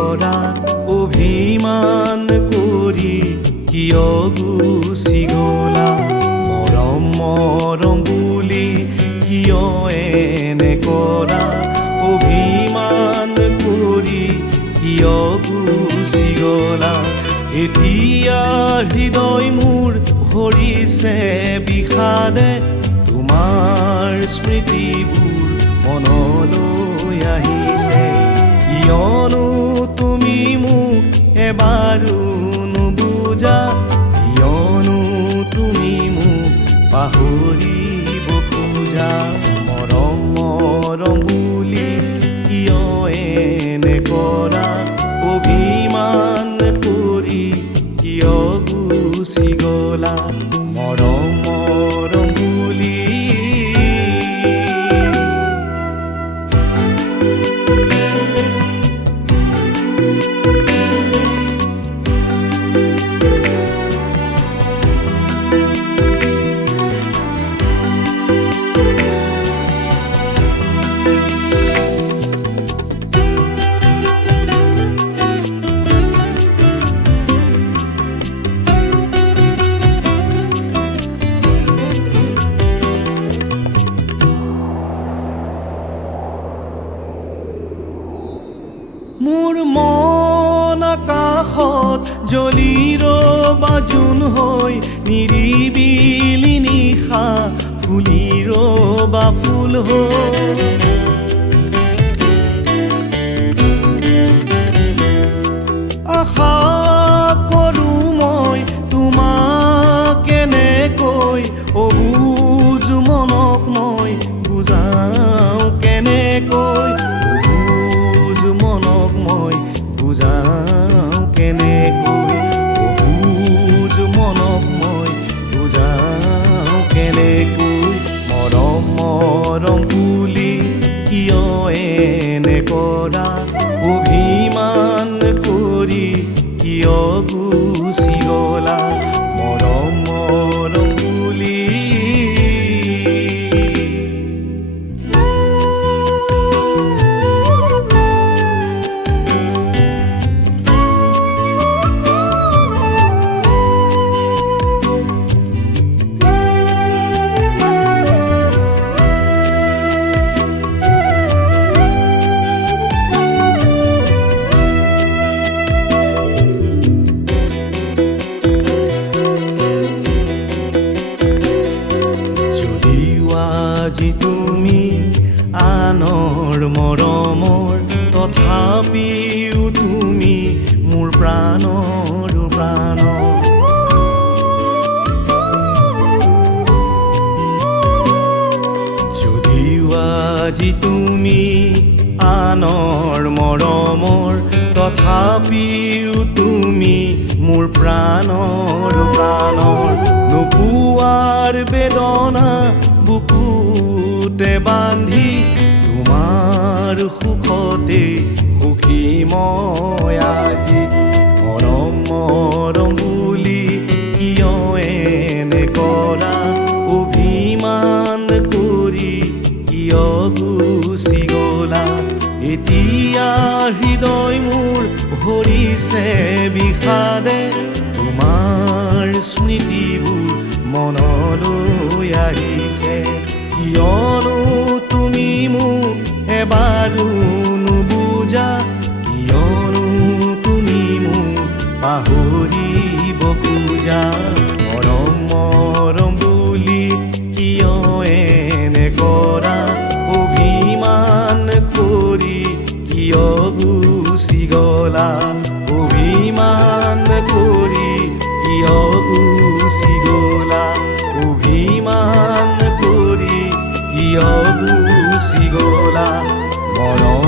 কৰা অভিমান কৰি কিয় গুচি গলা মৰম মৰম বুলি কিয় এনে কৰা অভিমান কৰি কিয় গুচি গলা এতিয়া হৃদয় মোৰ ভৰিছে বিষাদে তোমাৰ স্মৃতিবোৰ মনলৈ আহিছে কিয়নো তুমি মোক এবাৰো নুবুজা কিয়নো তুমি মোক পাহৰিব খোজা মৰম মৰম বুলি কিয় এনে কৰা অভিমান কৰি কিয় গুচি গলা মৰম মৰম বুলি মোৰ মন আকাশত জ্বলি ৰবা জোন হৈ নিৰিবিলি নিশা ফুলি ৰবা ফুল হৈ আশা কৰোঁ মই তোমাক কেনেকৈ অবুজ মনক মই বুজাওঁ কেনেকৈ মনক মই বুজাওঁ কেনেকৈ অবুজ মনক মই বুজাওঁ কেনেকৈ মৰম মৰম বুলি কিয় এনে কৰা অভিমান কৰি কিয় গুচি গলা মৰম মৰম বুলি আজি তুমি আনৰ মৰমৰ তথাপিও তুমি মোৰ প্ৰাণৰ প্ৰাণ যদিও আজি তুমি আনৰ মৰমৰ তথাপিও তুমি মোৰ প্ৰাণৰ প্ৰাণৰ নোপোৱাৰ বেদনা বুকুতে বান্ধি তোমাৰ সুখতে সুখী মই আজি মৰম মৰম বুলি কিয় এনে কৰা অভিমান কৰি কিয় গুচি গলা এতিয়া হৃদয় মোৰ ভৰিছে বিষাদে তোমাৰ স্মৃতিবোৰ মনলৈ আহিছে কিয়নো তুমি মোক এবাৰো নুবুজা কিয়নো তুমি মোক পাহৰিব খোজা মৰম মৰম বুলি কিয় এনে কৰা অভিমান কৰি কিয় গুচি গলা অভিমান কৰি কিয় গুচি গলা অভিমান কৰি কিয় গুচি গলা মৰম